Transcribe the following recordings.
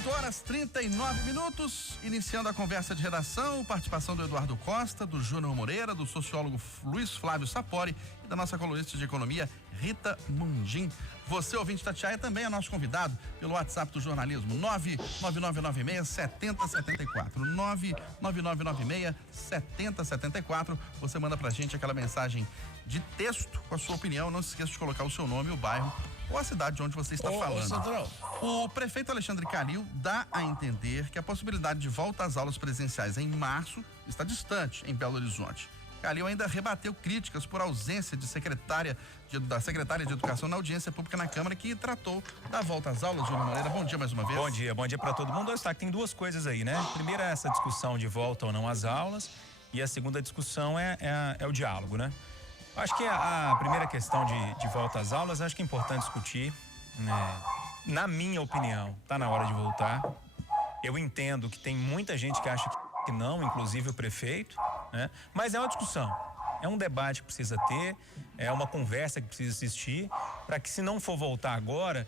8h39, iniciando a conversa de redação, participação do Eduardo Costa, do Júnior Moreira, do sociólogo Luiz Flávio Sapori e da nossa colunista de economia, Rita Mundim. Você, ouvinte Itatiaia, também é nosso convidado pelo WhatsApp do jornalismo, 99996-7074. 99996-7074. Você manda pra gente aquela mensagem de texto com a sua opinião. Não se esqueça de colocar o seu nome, o bairro ou a cidade de onde você está falando. O prefeito Alexandre Calil dá a entender que a possibilidade de volta às aulas presenciais em março está distante em Belo Horizonte. Calil ainda rebateu críticas por ausência da secretária de Educação na audiência pública na Câmara, que tratou da volta às aulas. Júnior Moreira, bom dia mais uma vez. Bom dia para todo mundo. Tem duas coisas aí, né? Primeiro é essa discussão de volta ou não às aulas, e a segunda discussão é o diálogo, né? Acho que a primeira questão de volta às aulas, acho que é importante discutir, né? Na minha opinião, tá na hora de voltar. Eu entendo que tem muita gente que acha que não, inclusive o prefeito, né? Mas é uma discussão, é um debate que precisa ter, é uma conversa que precisa existir, para que, se não for voltar agora,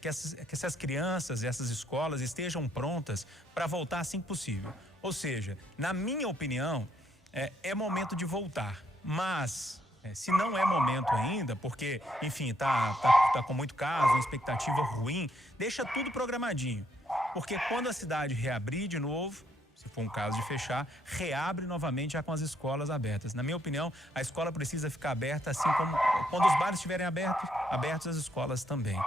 que essas crianças e essas escolas estejam prontas para voltar assim que possível. Ou seja, na minha opinião, é momento de voltar, mas se não é momento ainda, porque, enfim, tá com muito caso, uma expectativa ruim, deixa tudo programadinho, porque quando a cidade reabrir de novo, se for um caso de fechar, reabre novamente já com as escolas abertas. Na minha opinião, a escola precisa ficar aberta, assim como quando os bares estiverem abertos as escolas também.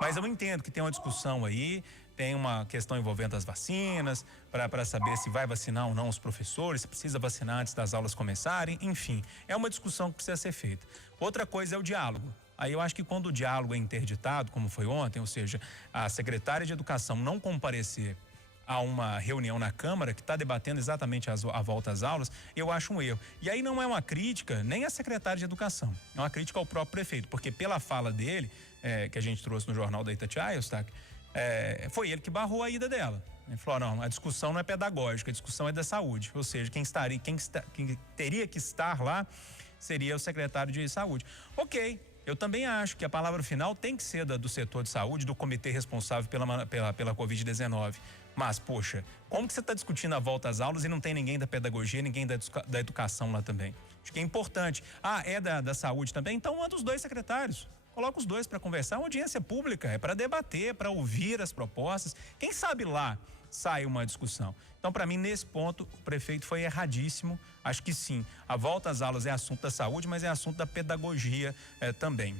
Mas eu entendo que tem uma discussão aí, tem uma questão envolvendo as vacinas, para saber se vai vacinar ou não os professores, se precisa vacinar antes das aulas começarem, enfim, é uma discussão que precisa ser feita. Outra coisa é o diálogo. Aí eu acho que quando o diálogo é interditado, como foi ontem, ou seja, a secretária de Educação não comparecer a uma reunião na Câmara que está debatendo exatamente a volta às aulas, eu acho um erro. E aí não é uma crítica nem à secretária de Educação, é uma crítica ao próprio prefeito, porque pela fala dele, que a gente trouxe no jornal da Itatiaia, foi ele que barrou a ida dela. Ele falou, não, a discussão não é pedagógica, a discussão é da saúde, ou seja, quem teria que estar lá seria o secretário de Saúde. Ok, eu também acho que a palavra final tem que ser do setor de saúde, do comitê responsável pela Covid-19. Mas, poxa, como que você está discutindo a volta às aulas e não tem ninguém da pedagogia, ninguém da educação lá também? Acho que é importante. É da saúde também? Então manda os dois secretários. Coloca os dois para conversar. Uma audiência pública, é para debater, para ouvir as propostas. Quem sabe lá sai uma discussão. Então, para mim, nesse ponto, o prefeito foi erradíssimo. Acho que sim, a volta às aulas é assunto da saúde, mas é assunto da pedagogia também.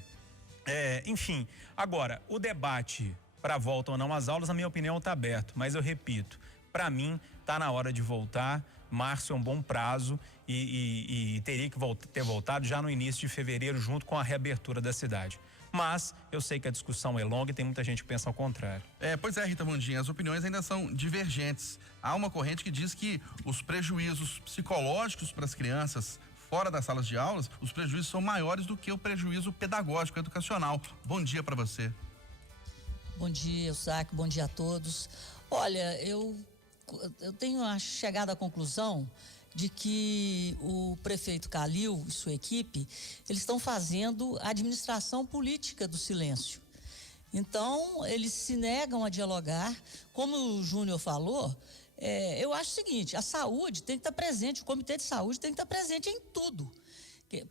Enfim, agora, o debate para volta ou não às aulas, na minha opinião, está aberto. Mas eu repito, para mim, está na hora de voltar. Março é um bom prazo e teria que ter voltado já no início de fevereiro, junto com a reabertura da cidade. Mas eu sei que a discussão é longa e tem muita gente que pensa ao contrário. Pois é, Rita Mundim, as opiniões ainda são divergentes. Há uma corrente que diz que os prejuízos psicológicos para as crianças fora das salas de aulas, os prejuízos são maiores do que o prejuízo pedagógico, educacional. Bom dia para você. Bom dia, Eustáquio, bom dia a todos. Olha, eu tenho chegado à conclusão de que o prefeito Calil e sua equipe, eles estão fazendo a administração política do silêncio. Então, eles se negam a dialogar. Como o Júnior falou, eu acho o seguinte, a saúde tem que estar presente, o comitê de saúde tem que estar presente em tudo,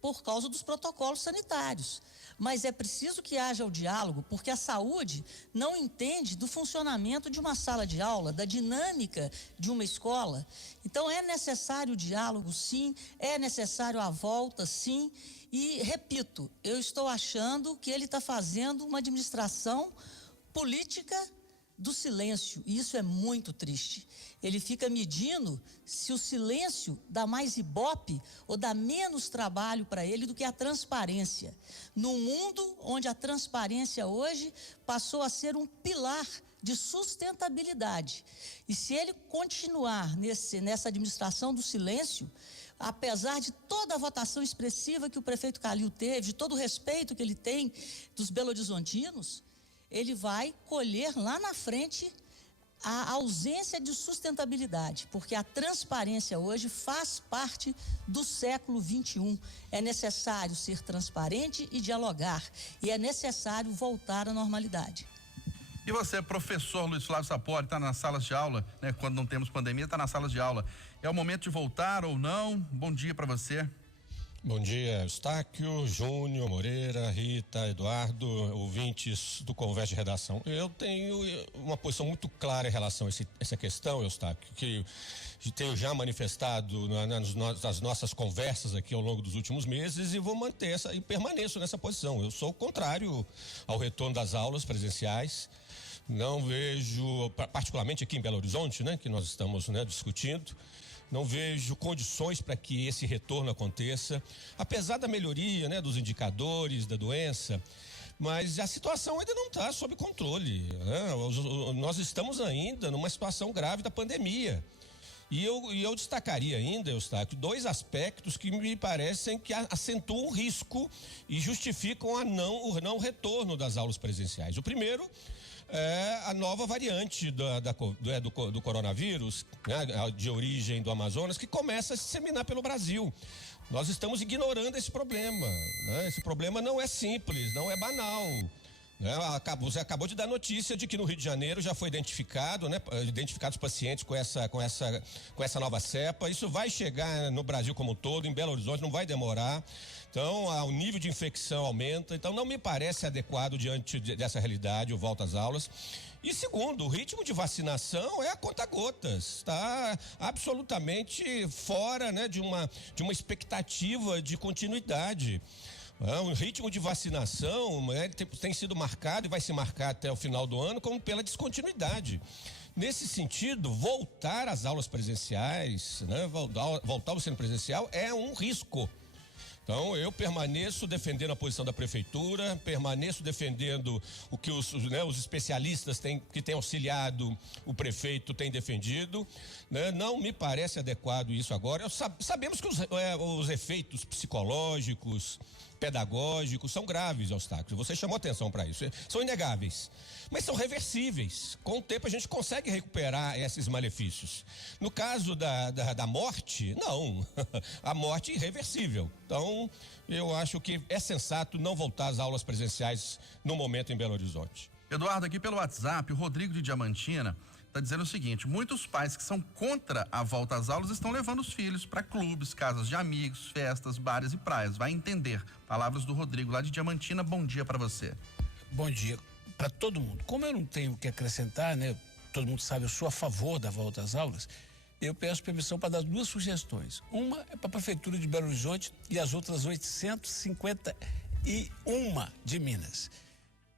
por causa dos protocolos sanitários. Mas é preciso que haja o diálogo, porque a saúde não entende do funcionamento de uma sala de aula, da dinâmica de uma escola. Então é necessário o diálogo, sim, é necessário a volta, sim. E, repito, eu estou achando que ele está fazendo uma administração política do silêncio, e isso é muito triste. Ele fica medindo se o silêncio dá mais ibope ou dá menos trabalho para ele do que a transparência. Num mundo onde a transparência hoje passou a ser um pilar de sustentabilidade. E se ele continuar nessa administração do silêncio, apesar de toda a votação expressiva que o prefeito Calil teve, de todo o respeito que ele tem dos belo-horizontinos, ele vai colher lá na frente a ausência de sustentabilidade, porque a transparência hoje faz parte do século XXI. É necessário ser transparente e dialogar, e é necessário voltar à normalidade. E você, professor Luiz Flávio Sapori, está nas salas de aula, né? Quando não temos pandemia, está nas salas de aula. É o momento de voltar ou não? Bom dia para você. Bom dia, Eustáquio, Júnior, Moreira, Rita, Eduardo, ouvintes do Conversa de Redação. Eu tenho uma posição muito clara em relação a essa questão, Eustáquio, que tenho já manifestado nas nossas conversas aqui ao longo dos últimos meses e vou manter e permaneço nessa posição. Eu sou contrário ao retorno das aulas presenciais. Não vejo, particularmente aqui em Belo Horizonte, né, que nós estamos, né, discutindo, não vejo condições para que esse retorno aconteça, apesar da melhoria, né, dos indicadores da doença, mas a situação ainda não está sob controle, né? Nós estamos ainda numa situação grave da pandemia. E eu destacaria ainda, Eustáquio, 2 aspectos que me parecem que acentuam o risco e justificam o não retorno das aulas presenciais. O primeiro é a nova variante do coronavírus, né, de origem do Amazonas, que começa a se disseminar pelo Brasil. Nós estamos ignorando esse problema, né? Esse problema não é simples, não é banal. Você acabou de dar notícia de que no Rio de Janeiro já foi identificado, né? Identificados pacientes com essa nova cepa. Isso vai chegar no Brasil como um todo, em Belo Horizonte, não vai demorar. Então, o nível de infecção aumenta. Então, não me parece adequado diante dessa realidade o volta às aulas. E segundo, o ritmo de vacinação é a conta-gotas. Está absolutamente fora, né, de uma expectativa de continuidade. O ritmo de vacinação tem sido marcado e vai se marcar até o final do ano como pela descontinuidade. Nesse sentido, voltar às aulas presenciais, né, voltar ao ensino presencial é um risco. Então, eu permaneço defendendo a posição da prefeitura, permaneço defendendo o que os especialistas que têm auxiliado o prefeito têm defendido, né? Não me parece adequado isso agora. Sabemos que os efeitos psicológicos, pedagógicos são graves, Eustáquio. Você chamou atenção para isso. São inegáveis, mas são reversíveis. Com o tempo a gente consegue recuperar esses malefícios. No caso da morte, não. A morte é irreversível. Então, eu acho que é sensato não voltar às aulas presenciais no momento em Belo Horizonte. Eduardo, aqui pelo WhatsApp, o Rodrigo de Diamantina está dizendo o seguinte: muitos pais que são contra a volta às aulas estão levando os filhos para clubes, casas de amigos, festas, bares e praias. Vai entender. Palavras do Rodrigo lá de Diamantina. Bom dia para você. Bom dia para todo mundo. Como eu não tenho o que acrescentar, né? Todo mundo sabe, eu sou a favor da volta às aulas. Eu peço permissão para dar 2 sugestões. Uma é para a Prefeitura de Belo Horizonte e as outras 851 de Minas.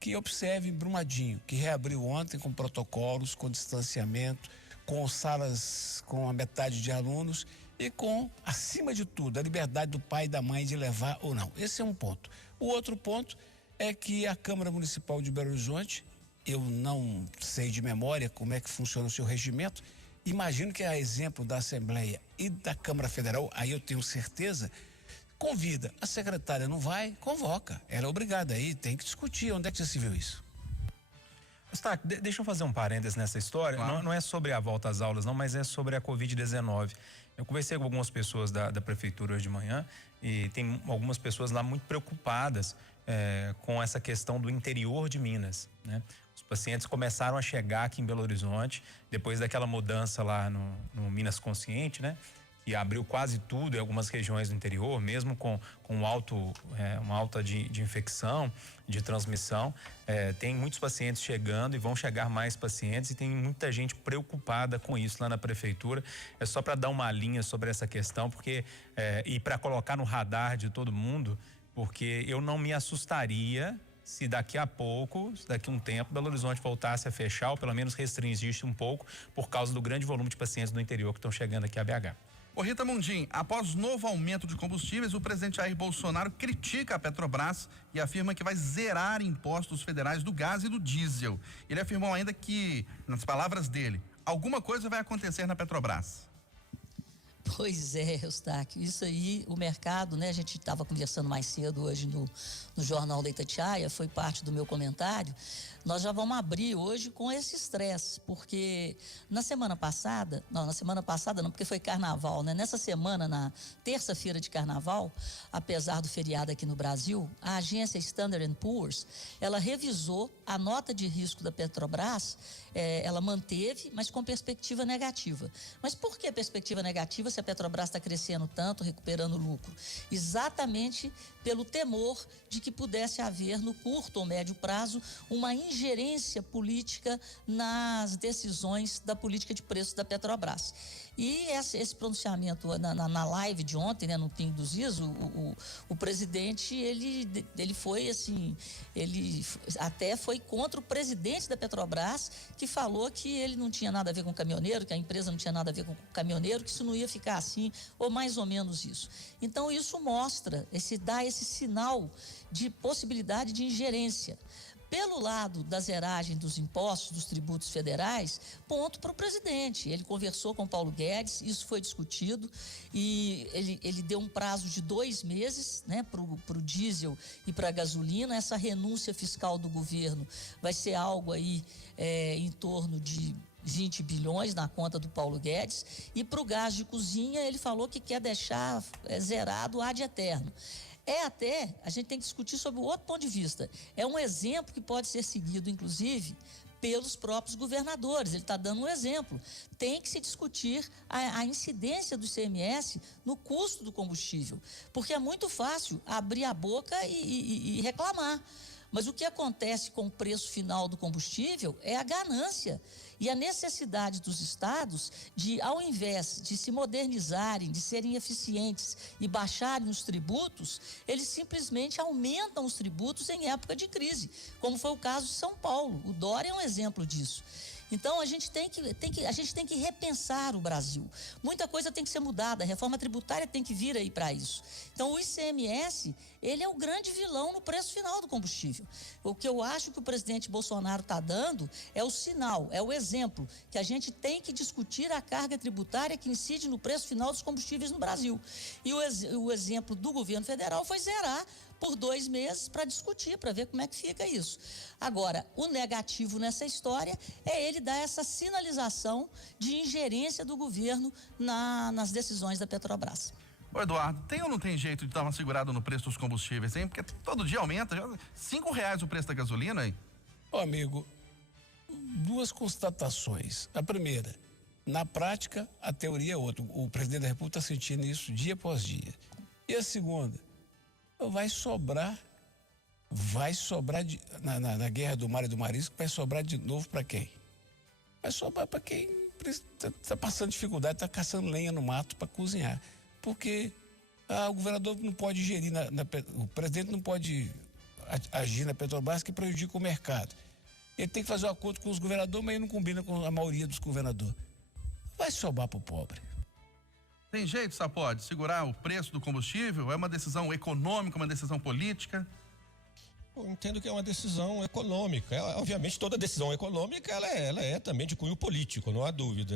Que observe Brumadinho, que reabriu ontem com protocolos, com distanciamento, com salas com a metade de alunos e com, acima de tudo, a liberdade do pai e da mãe de levar ou não. Esse é um ponto. O outro ponto é que a Câmara Municipal de Belo Horizonte, eu não sei de memória como é que funciona o seu regimento, imagino que a exemplo da Assembleia e da Câmara Federal, aí eu tenho certeza, convida. A secretária não vai, convoca. Ela é obrigada aí, tem que discutir. Onde é que já se viu isso? Eustáquio, deixa eu fazer um parênteses nessa história. Claro. Não é sobre a volta às aulas, não, mas é sobre a Covid-19. Eu conversei com algumas pessoas da prefeitura hoje de manhã e tem algumas pessoas lá muito preocupadas com essa questão do interior de Minas, né? Os pacientes começaram a chegar aqui em Belo Horizonte depois daquela mudança lá no Minas Consciente, né? Que abriu quase tudo em algumas regiões do interior, mesmo com uma alta de infecção, de transmissão. Tem muitos pacientes chegando e vão chegar mais pacientes e tem muita gente preocupada com isso lá na prefeitura. É só para dar uma linha sobre essa questão, porque e para colocar no radar de todo mundo, porque eu não me assustaria se daqui a um tempo, Belo Horizonte voltasse a fechar ou pelo menos restringisse um pouco por causa do grande volume de pacientes do interior que estão chegando aqui a BH. Ô Rita Mundim, após novo aumento de combustíveis, o presidente Jair Bolsonaro critica a Petrobras e afirma que vai zerar impostos federais do gás e do diesel. Ele afirmou ainda que, nas palavras dele, alguma coisa vai acontecer na Petrobras. Pois é, Eustáquio, isso aí, o mercado, né? A gente estava conversando mais cedo hoje no Jornal da Itatiaia, foi parte do meu comentário. Nós já vamos abrir hoje com esse estresse, porque na semana passada não, porque foi carnaval, né? Nessa semana, na terça-feira de carnaval, apesar do feriado aqui no Brasil, a agência Standard & Poor's, ela revisou a nota de risco da Petrobras, ela manteve, mas com perspectiva negativa. Mas por que perspectiva negativa se a Petrobras está crescendo tanto, recuperando lucro? Exatamente pelo temor de que pudesse haver, no curto ou médio prazo, uma ingerência política nas decisões da política de preços da Petrobras. E esse pronunciamento na live de ontem, né, no Pingo dos Is, o presidente, ele foi assim, ele até foi contra o presidente da Petrobras, que falou que ele não tinha nada a ver com o caminhoneiro, que a empresa não tinha nada a ver com o caminhoneiro, que isso não ia ficar assim, ou mais ou menos isso. Então, isso mostra, dá esse sinal de possibilidade de ingerência. Pelo lado da zeragem dos impostos, dos tributos federais, ponto para o presidente. Ele conversou com Paulo Guedes, isso foi discutido e ele deu um prazo de 2 meses, né, para o diesel e para a gasolina. Essa renúncia fiscal do governo vai ser algo aí em torno de 20 bilhões na conta do Paulo Guedes. E para o gás de cozinha, ele falou que quer deixar zerado ad eterno. A gente tem que discutir sobre o outro ponto de vista. É um exemplo que pode ser seguido, inclusive, pelos próprios governadores. Ele está dando um exemplo. Tem que se discutir a incidência do ICMS no custo do combustível, porque é muito fácil abrir a boca e reclamar. Mas o que acontece com o preço final do combustível é a ganância e a necessidade dos estados de, ao invés de se modernizarem, de serem eficientes e baixarem os tributos, eles simplesmente aumentam os tributos em época de crise, como foi o caso de São Paulo. O Dória é um exemplo disso. Então, a gente tem que repensar o Brasil. Muita coisa tem que ser mudada, a reforma tributária tem que vir aí para isso. Então, o ICMS, ele é o grande vilão no preço final do combustível. O que eu acho que o presidente Bolsonaro está dando é o sinal, é o exemplo, que a gente tem que discutir a carga tributária que incide no preço final dos combustíveis no Brasil. E o exemplo do governo federal foi zerar por 2 meses para discutir, para ver como é que fica isso. Agora, o negativo nessa história é ele dar essa sinalização de ingerência do governo nas decisões da Petrobras. Ô Eduardo, tem ou não tem jeito de dar uma segurada no preço dos combustíveis, hein? Porque todo dia aumenta, já R$5 o preço da gasolina, hein? Ô amigo, 2 constatações. A primeira, na prática, a teoria é outra. O presidente da República está sentindo isso dia após dia. E a segunda, vai sobrar na guerra do mar e do marisco, vai sobrar de novo para quem? Vai sobrar para quem está passando dificuldade, está caçando lenha no mato para cozinhar. Porque o governador não pode gerir, o presidente não pode agir na Petrobras, que prejudica o mercado. Ele tem que fazer um acordo com os governadores, mas ele não combina com a maioria dos governadores. Vai sobrar para o pobre. Tem jeito, Sapó, de segurar o preço do combustível? É uma decisão econômica, uma decisão política? Eu entendo que é uma decisão econômica. Obviamente, toda decisão econômica ela é também de cunho político, não há dúvida,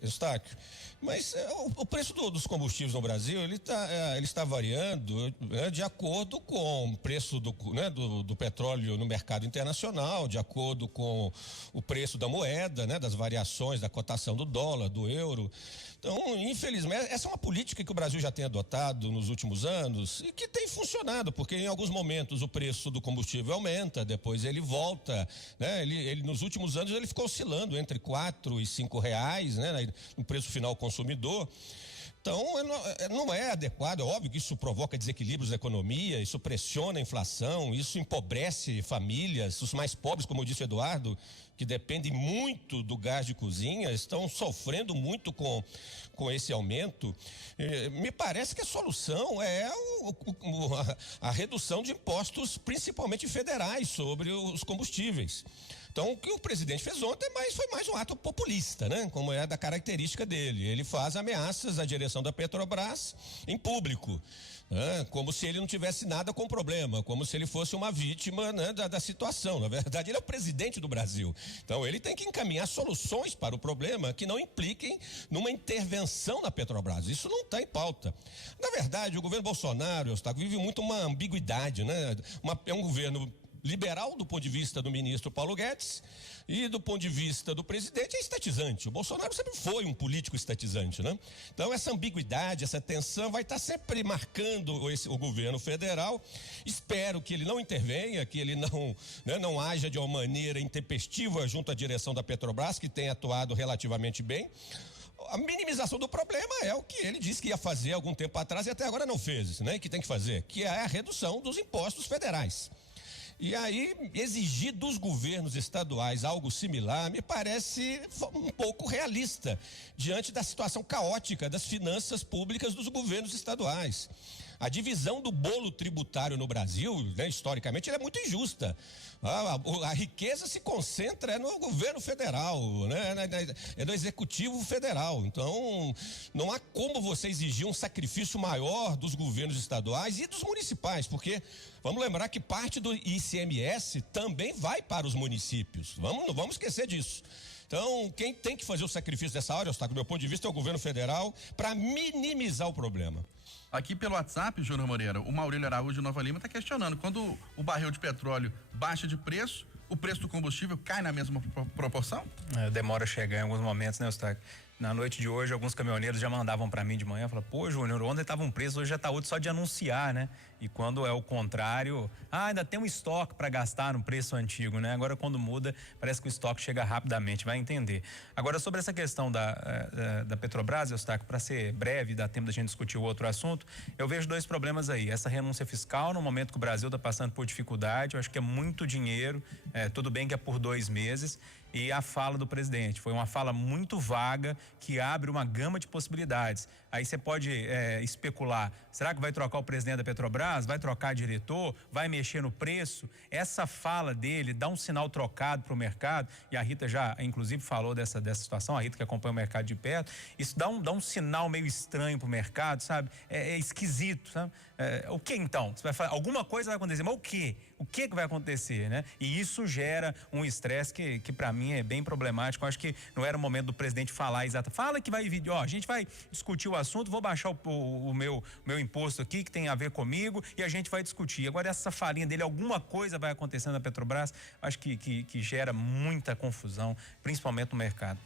Eustáquio. Mas o preço dos combustíveis no Brasil ele está variando, né, de acordo com o preço do petróleo no mercado internacional, de acordo com o preço da moeda, né, das variações da cotação do dólar, do euro. Então, infelizmente, essa é uma política que o Brasil já tem adotado nos últimos anos e que tem funcionado, porque em alguns momentos o preço do combustível aumenta, depois ele volta, né? Ele nos últimos anos ele ficou oscilando entre R$4 e R$5, né? No preço final ao consumidor. Então, não é adequado, é óbvio que isso provoca desequilíbrios na economia, isso pressiona a inflação, isso empobrece famílias, os mais pobres, como disse o Eduardo, que dependem muito do gás de cozinha, estão sofrendo muito com esse aumento. Me parece que a solução é a redução de impostos, principalmente federais, sobre os combustíveis. Então, o que o presidente fez ontem foi mais um ato populista, né? Como é da característica dele. Ele faz ameaças à direção da Petrobras em público, né? Como se ele não tivesse nada com o problema, como se ele fosse uma vítima, né, da situação. Na verdade, ele é o presidente do Brasil. Então, ele tem que encaminhar soluções para o problema que não impliquem numa intervenção na Petrobras. Isso não está em pauta. Na verdade, o governo Bolsonaro, Eustáquio, vive muito uma ambiguidade, né? É um governo liberal do ponto de vista do ministro Paulo Guedes e do ponto de vista do presidente é estatizante. O Bolsonaro sempre foi um político estatizante, né? Então essa ambiguidade, essa tensão vai estar sempre marcando o governo federal. Espero que ele não intervenha, que ele não haja de uma maneira intempestiva junto à direção da Petrobras, que tem atuado relativamente bem. A minimização do problema é o que ele disse que ia fazer algum tempo atrás e até agora não fez, né? Que tem que fazer, que é a redução dos impostos federais. E aí, exigir dos governos estaduais algo similar me parece um pouco realista, diante da situação caótica das finanças públicas dos governos estaduais. A divisão do bolo tributário no Brasil, né, historicamente, é muito injusta. A riqueza se concentra no governo federal, né, é no executivo federal. Então, não há como você exigir um sacrifício maior dos governos estaduais e dos municipais, porque vamos lembrar que parte do ICMS também vai para os municípios. Não vamos esquecer disso. Então, quem tem que fazer o sacrifício dessa hora, do meu ponto de vista, é o governo federal, para minimizar o problema. Aqui pelo WhatsApp, Júnior Moreira, o Maurílio Araújo de Nova Lima está questionando. Quando o barril de petróleo baixa de preço, o preço do combustível cai na mesma proporção? Demora a chegar em alguns momentos, né, Eustáquio? Na noite de hoje, alguns caminhoneiros já mandavam para mim de manhã, falaram, pô, Júnior, ontem estava um preço, hoje já está outro, só de anunciar, né? E quando é o contrário, ainda tem um estoque para gastar no preço antigo, né? Agora, quando muda, parece que o estoque chega rapidamente, vai entender. Agora, sobre essa questão da Petrobras, Eustáquio, para ser breve, dá tempo da gente discutir o outro assunto, eu vejo dois problemas aí. Essa renúncia fiscal, no momento que o Brasil está passando por dificuldade, eu acho que é muito dinheiro, tudo bem que é por 2 meses, e a fala do presidente. Foi uma fala muito vaga que abre uma gama de possibilidades. Aí você pode especular, será que vai trocar o presidente da Petrobras? Vai trocar diretor? Vai mexer no preço? Essa fala dele dá um sinal trocado para o mercado, e a Rita já inclusive falou dessa situação, a Rita que acompanha o mercado de perto, isso dá um sinal meio estranho para o mercado, sabe? É esquisito, sabe? O que então? Você vai falar, alguma coisa vai acontecer, mas o quê? O que vai acontecer, né? E isso gera um estresse que para mim é bem problemático. Eu acho que não era o momento do presidente falar exato. Fala que vai vir, a gente vai discutir o assunto, vou baixar o meu imposto aqui, que tem a ver comigo, e a gente vai discutir. Agora, essa falinha dele, alguma coisa vai acontecendo na Petrobras, acho que gera muita confusão, principalmente no mercado.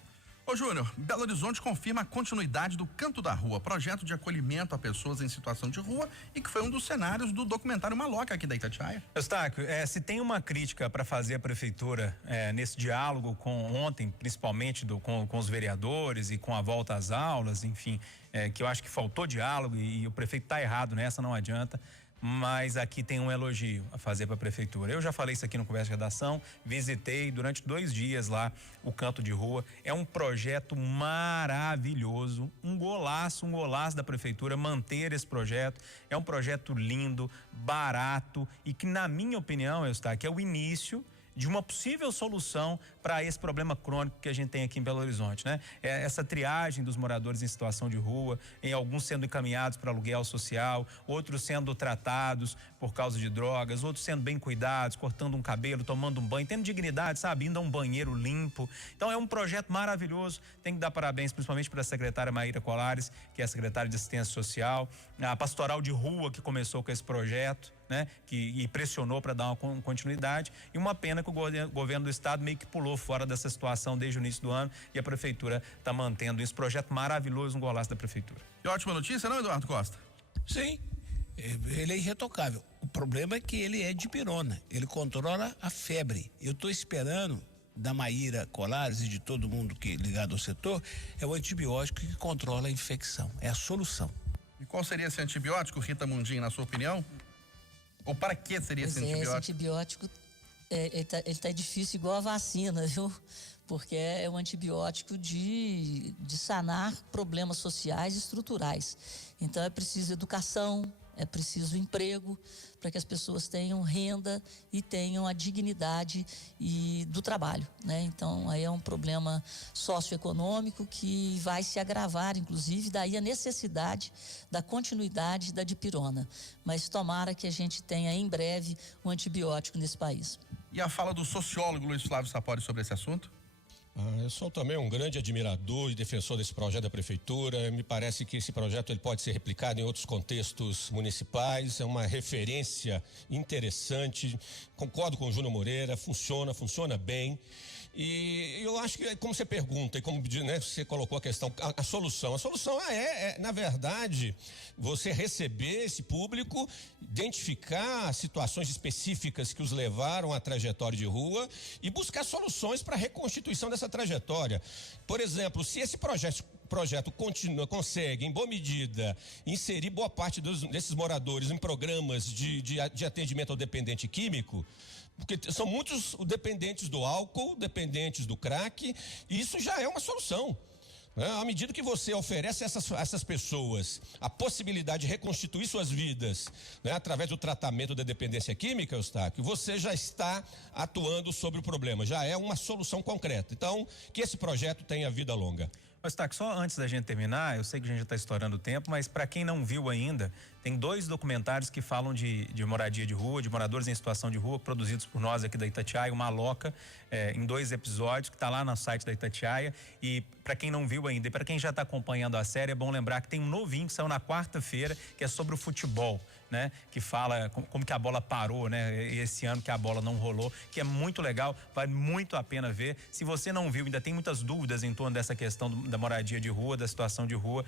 Ô Júnior, Belo Horizonte confirma a continuidade do Canto da Rua, projeto de acolhimento a pessoas em situação de rua e que foi um dos cenários do documentário Maloca aqui da Itatiaia. Eustáquio, se tem uma crítica para fazer a prefeitura nesse diálogo ontem, principalmente com os vereadores e com a volta às aulas, enfim, que eu acho que faltou diálogo e o prefeito está errado nessa, não adianta. Mas aqui tem um elogio a fazer para a prefeitura. Eu já falei isso aqui no Conversa de Redação, visitei durante 2 dias lá o Canto de Rua. É um projeto maravilhoso, um golaço da prefeitura manter esse projeto. É um projeto lindo, barato e que, na minha opinião, Eustáquio, é o início de uma possível solução para esse problema crônico que a gente tem aqui em Belo Horizonte, né? Essa triagem dos moradores em situação de rua, em alguns sendo encaminhados para aluguel social, outros sendo tratados por causa de drogas, outros sendo bem cuidados, cortando um cabelo, tomando um banho, tendo dignidade, sabe? Indo a um banheiro limpo. Então é um projeto maravilhoso, tem que dar parabéns principalmente para a secretária Maíra Colares, que é a secretária de Assistência Social, a Pastoral de Rua que começou com esse projeto, né? E pressionou para dar uma continuidade, e uma pena que o governo do estado meio que pulou fora dessa situação desde o início do ano, e a prefeitura está mantendo esse projeto maravilhoso, um golaço da prefeitura. Que ótima notícia, não, Eduardo Costa? Sim, ele é irretocável. O problema é que ele é dipirona, ele controla a febre. Eu estou esperando da Maíra Colares e de todo mundo que ligado ao setor, é o antibiótico que controla a infecção, é a solução. E qual seria esse antibiótico, Rita Mundim, na sua opinião? Ou para que seria esse antibiótico? Esse antibiótico, ele tá difícil igual a vacina, viu? Porque é um antibiótico de sanar problemas sociais e estruturais. Então é preciso educação, é preciso emprego para que as pessoas tenham renda e tenham a dignidade do trabalho, né? Então, aí é um problema socioeconômico que vai se agravar, inclusive, daí a necessidade da continuidade da dipirona. Mas tomara que a gente tenha em breve um antibiótico nesse país. E a fala do sociólogo Luiz Flávio Sapori sobre esse assunto? Eu sou também um grande admirador e defensor desse projeto da prefeitura. Me parece que esse projeto ele pode ser replicado em outros contextos municipais. É uma referência interessante. Concordo com o Júnior Moreira, funciona bem. E eu acho que, como você pergunta e como, né, você colocou a questão, a solução na verdade, você receber esse público, identificar situações específicas que os levaram à trajetória de rua e buscar soluções para a reconstituição dessa trajetória. Por exemplo, se esse projeto consegue, em boa medida, inserir boa parte desses moradores em programas de atendimento ao dependente químico, porque são muitos dependentes do álcool, dependentes do crack, e isso já é uma solução. À medida que você oferece a essas pessoas a possibilidade de reconstituir suas vidas, né, através do tratamento da dependência química, Eustáquio, você já está atuando sobre o problema, já é uma solução concreta. Então, que esse projeto tenha vida longa. Eustáquio, só antes da gente terminar, eu sei que a gente já está estourando o tempo, mas para quem não viu ainda, tem 2 documentários que falam de moradia de rua, de moradores em situação de rua, produzidos por nós aqui da Itatiaia, uma Maloca, em 2 episódios, que está lá no site da Itatiaia. E para quem não viu ainda, e para quem já está acompanhando a série, é bom lembrar que tem um novinho que saiu na quarta-feira, que é sobre o futebol, né? Que fala como que a bola parou, né? Esse ano que a bola não rolou, que é muito legal, vale muito a pena ver. Se você não viu, ainda tem muitas dúvidas em torno dessa questão da moradia de rua, da situação de rua,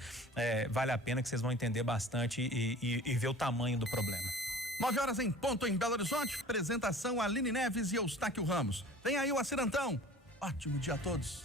vale a pena, que vocês vão entender bastante e ver o tamanho do problema. 9h em ponto em Belo Horizonte. Apresentação Aline Neves e Eustáquio Ramos. Vem aí o Acirantão. Ótimo dia a todos.